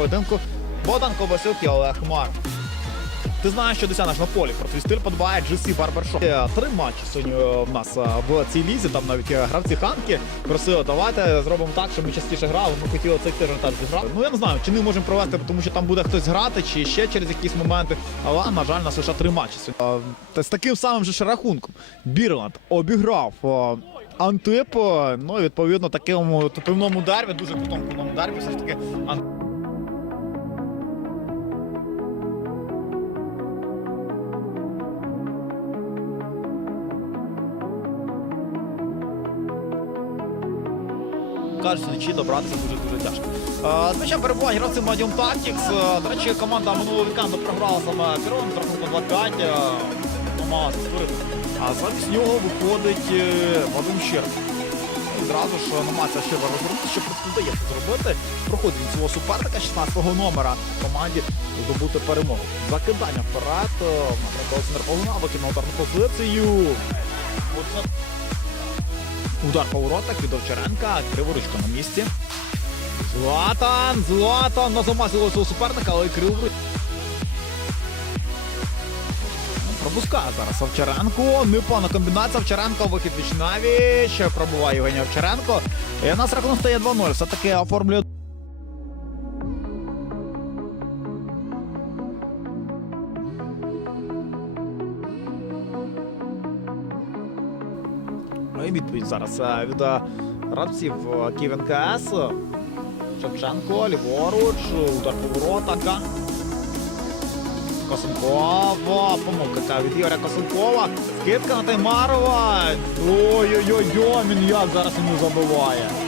поєдинку. Богдан Ковасюк і Олег Хмар. Ти знаєш, що досягнеш на полі. Про твій стиль подбає GC Barbershop. Три матчі сьогодні е, в нас е, в цій лізі. Там навіть е, гравці Ханки просили, давайте зробимо так, щоб ми частіше грали. Ми хотіли цей тиждень теж зіграти. Ну я не знаю, чи не можемо провести, тому що там буде хтось грати, чи ще через якісь моменти. Але, на жаль, нас лише три матчі сьогодні. Та з таким самим же рахунком. Бірланд обіграв. Антип, ну відповідно такому певному дербі, дуже крутому певному дербі, все ж таки Кажуть, вночі добратися дуже-дуже тяжко. Е, Звичайно, перебуває гравці Medium Tactics. Е, До речі, команда минулого вікенду програла саме Керон з 2-5. е, Намагалася створити. А замість нього виходить е, Вадим Щерб. Відразу ж намагається Щерба розвернути, що просто вдається зробити. Проходить від свого суперника 16-го номера команді здобути перемогу. Закидання вперед. Олександр Погуна викинув ударну позицію. Удар по воротах від Овчаренка, криворучка на місці. Златан! Златан! На замасило свого суперника, але Крил... криворуч. Пропускає зараз Овчаренко. Непогана комбінація. Овчаренко, вихід віч навіч. Пробуває Євгеній Овчаренко. І у нас рахунок стає 2-0. Все-таки оформлює. Ну і відповідь зараз е, від е, гравців е, Київ НКС. Шевченко, ліворуч, удар по воротах. Косенкова, помилка від Ігоря Косенкова. Скидка на Таймарова. Ой-ой-ой, він як зараз йому забиває.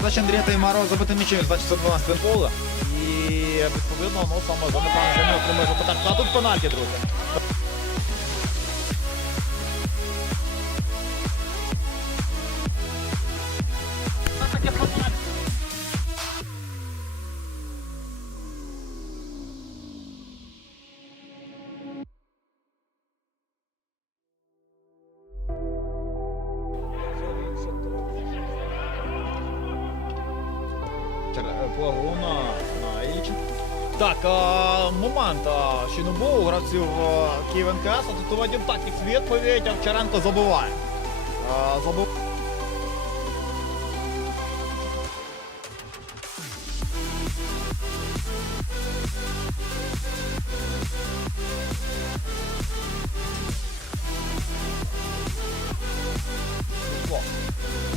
Передача Андрія Таймарова забити м'ячем з 212 пола. І відповідно, ну саме за непогано отримує запитання. А тут пенальті, друзі. Плагуна на Так, а, момент а, ще не був у гравців а, Київ НКС, а тут Вадим Тактикс відповідь, а Вчаренко забиває. А, забив...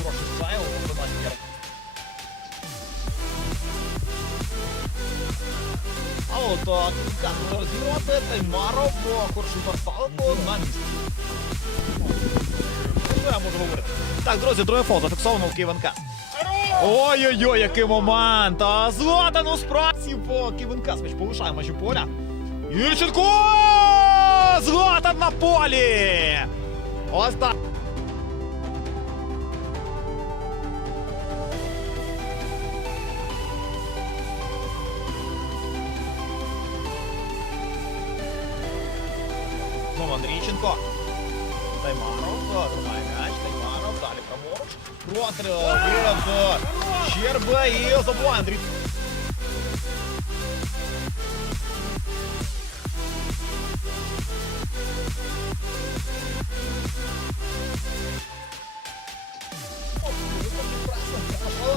Хороший А от так, розіграти Таймаров, хороший Барсалко на місці. Що я можу говорити? Так, друзі, другий фол зафіксовано в Київенка. Ой-ой-ой, який момент! А Златан у справці по Київенка. Сміч повишає межі поля. Ільченко! Златан на полі! Ось так. Знову Андрійченко. Таймаров, тримає м'яч, Таймаров, далі праворуч. Простріл від Щерби і забуває Андрій.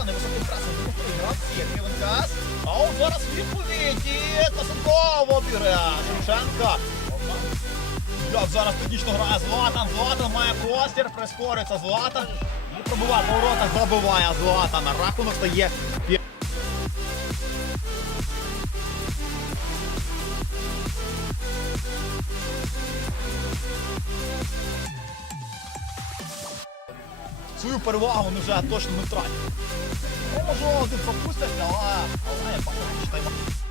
Невисокий пресом демонструє гравці Кривенкас. А от зараз відповідь і Косенков обіграє Шевченка. Як зараз технічно грає Златан. Златан має простір, прискорюється Златан. І пробиває по воротах, забиває Златан. Рахунок стає п'ять. Свою перевагу він вже точно не втратить. Ну, Може, один пропустять, але, але я бачу, що